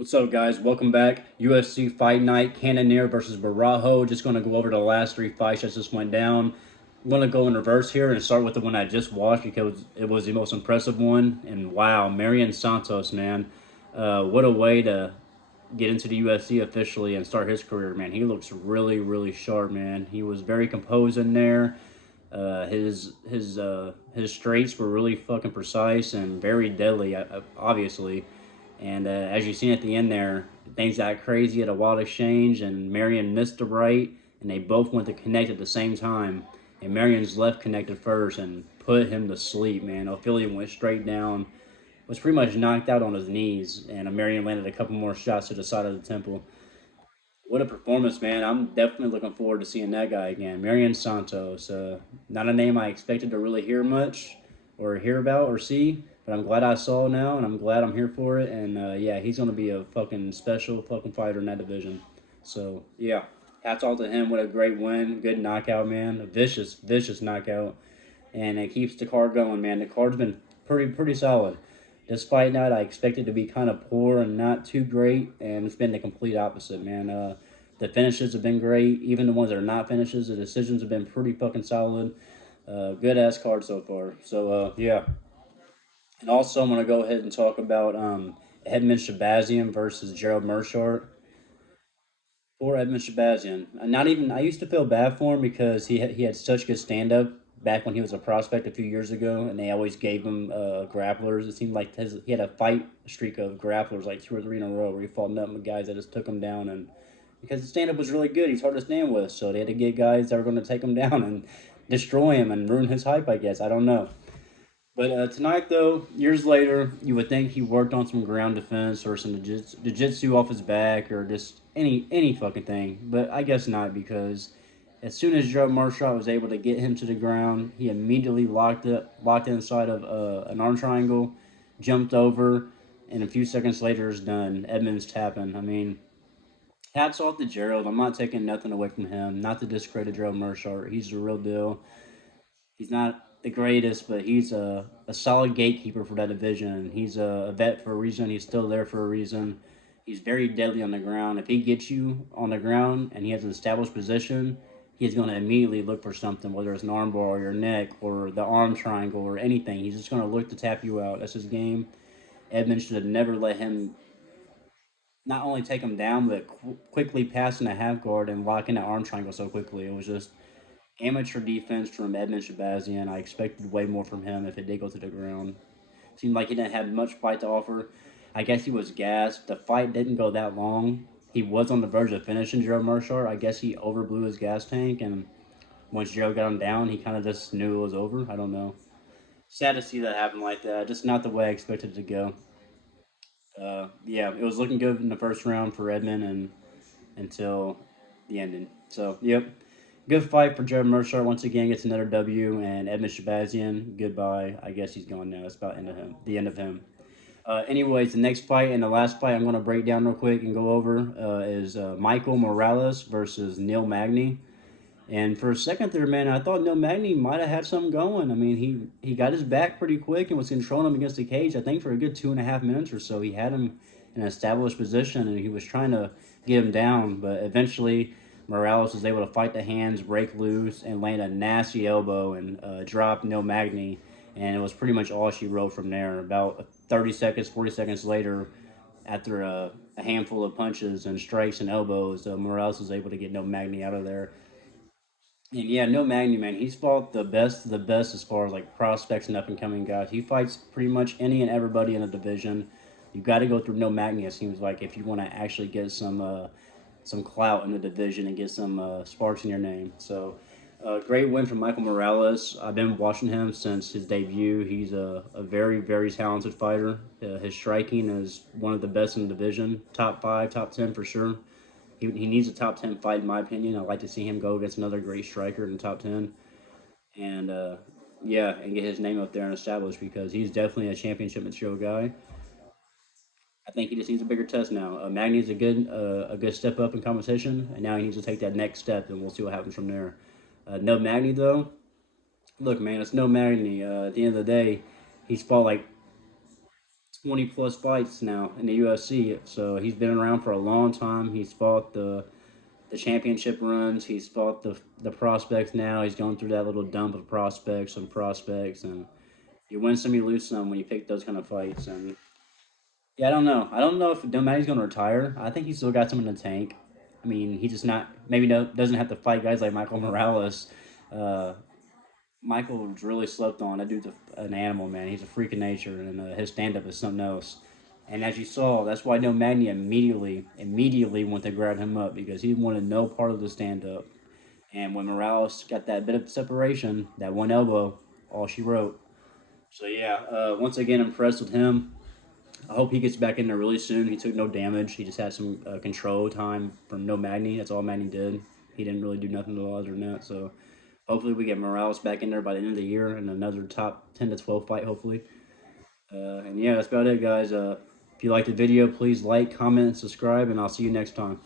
What's up, guys? Welcome back. UFC Fight Night, Cannonier versus Barajo. Just going to go over the last three fights that just went down. I'm going to go in reverse here and start with the one I just watched because it was the most impressive one. And wow, Marion Santos, man. What a way to get into the UFC officially and start his career, man. He looks really, really sharp, man. He was very composed in there. His straights were really fucking precise and very deadly, obviously. And as you seen at the end there, things got crazy at a wild exchange, and Marion missed the right, and they both went to connect at the same time. And Marion's left connected first and put him to sleep, man. Ofili went straight down, was pretty much knocked out on his knees, and Marion landed a couple more shots to the side of the temple. What a performance, man. I'm definitely looking forward to seeing that guy again. Marion Santos. Not a name I expected to really hear much or hear about or see, but I'm glad I saw now, and I'm glad I'm here for it. And yeah, he's going to be a fucking special fucking fighter in that division. So yeah, hats off to him. What a great win. Good knockout, man. A vicious, vicious knockout. And it keeps the card going, man. The card's been pretty solid. This fight night, I expected to be kind of poor and not too great, and it's been the complete opposite, man. The finishes have been great. Even the ones that are not finishes, the decisions have been pretty fucking solid. Good ass card so far. So yeah. And also, I'm gonna go ahead and talk about Edmund Shahbazyan versus Gerald Meerscharet. Poor Edmund Shahbazyan. Not even. I used to feel bad for him because he had such good stand up back when he was a prospect a few years ago, and they always gave him grapplers. It seemed like he had a fight streak of grapplers like two or three in a row where he fought nothing but guys that just took him down. And because the stand up was really good, he's hard to stand with, so they had to get guys that were going to take him down and destroy him and ruin his hype. I guess I don't know. But tonight, though, years later, you would think he worked on some ground defense or some jiu-jitsu off his back or just any fucking thing. But I guess not, because as soon as Joe Marshall was able to get him to the ground, he immediately locked inside of an arm triangle, jumped over, and a few seconds later is done. Edmonds tapping. I mean, hats off to Gerald. I'm not taking nothing away from him. Not to discredit Gerald Marshall. He's the real deal. He's not the greatest, but he's a solid gatekeeper for that division. He's a vet for a reason. He's still there for a reason. He's very deadly on the ground. If he gets you on the ground and he has an established position, he's going to immediately look for something, whether it's an armbar or your neck or the arm triangle or anything. He's just going to look to tap you out. That's his game. Edmonds should have never let him not only take him down, but quickly pass in a half guard and lock in that arm triangle so quickly. It was just amateur defense from Edmund Shahbazyan. I expected way more from him if it did go to the ground. Seemed like he didn't have much fight to offer. I guess he was gassed. The fight didn't go that long. He was on the verge of finishing Joe Marshall. I guess he overblew his gas tank, and once Joe got him down, he kind of just knew it was over. I don't know. Sad to see that happen like that. Just not the way I expected it to go. Yeah, it was looking good in the first round for Edmund and until the ending. So, yep. Good fight for Jared Mercer. Once again, gets another W. And Edmund Shahbazyan, goodbye. I guess he's gone now. That's about end of him. The end of him. Anyways, the next fight and the last fight I'm going to break down real quick and go over is Michael Morales versus Neil Magny. And for a second there, man, I thought Neil Magny might have had something going. I mean, he got his back pretty quick and was controlling him against the cage. I think for a good 2.5 minutes or so, he had him in an established position and he was trying to get him down. But eventually, Morales was able to fight the hands, break loose, and land a nasty elbow and drop Neil Magny. And it was pretty much all she wrote from there. About 30 seconds, 40 seconds later, after a handful of punches and strikes and elbows, Morales was able to get Neil Magny out of there. And yeah, no Magny, man. He's fought the best as far as like prospects and up and coming guys. He fights pretty much any and everybody in the division. You got to go through no Magny. It seems like if you want to actually get some clout in the division and get some sparks in your name. So, great win from Michael Morales. I've been watching him since his debut. He's a very talented fighter. His striking is one of the best in the division. Top five, top 10 for sure. He needs a top 10 fight, in my opinion. I'd like to see him go against another great striker in the top 10. And yeah, and get his name up there and established because he's definitely a championship material guy. I think he just needs a bigger test now. Magny's a good step up in competition, and now he needs to take that next step, and we'll see what happens from there. No Magny though. Look, man, it's no Magny. At the end of the day, he's fought like 20 plus fights now in the UFC. So he's been around for a long time. He's fought the championship runs. He's fought the prospects now. He's going through that little dump of prospects, and you win some, you lose some when you pick those kind of fights. And yeah, I don't know. I don't know if Domagny's going to retire. I think he's still got some in the tank. I mean, he just not maybe no, doesn't have to fight guys like Michael Morales. Uh, Michael was really slept on. That dude's an animal, man. He's a freak of nature, and his stand up is something else. And as you saw, that's why No Magny immediately went to grab him up because he wanted no part of the stand up. And when Morales got that bit of separation, that one elbow, all she wrote. So yeah, once again impressed with him. I hope he gets back in there really soon. He took no damage. He just had some control time from No Magny. That's all Magny did. He didn't really do nothing to other than that. So hopefully we get Morales back in there by the end of the year and another top 10 to 12 fight, hopefully. And yeah, that's about it, guys. If you liked the video, please like, comment, and subscribe, and I'll see you next time.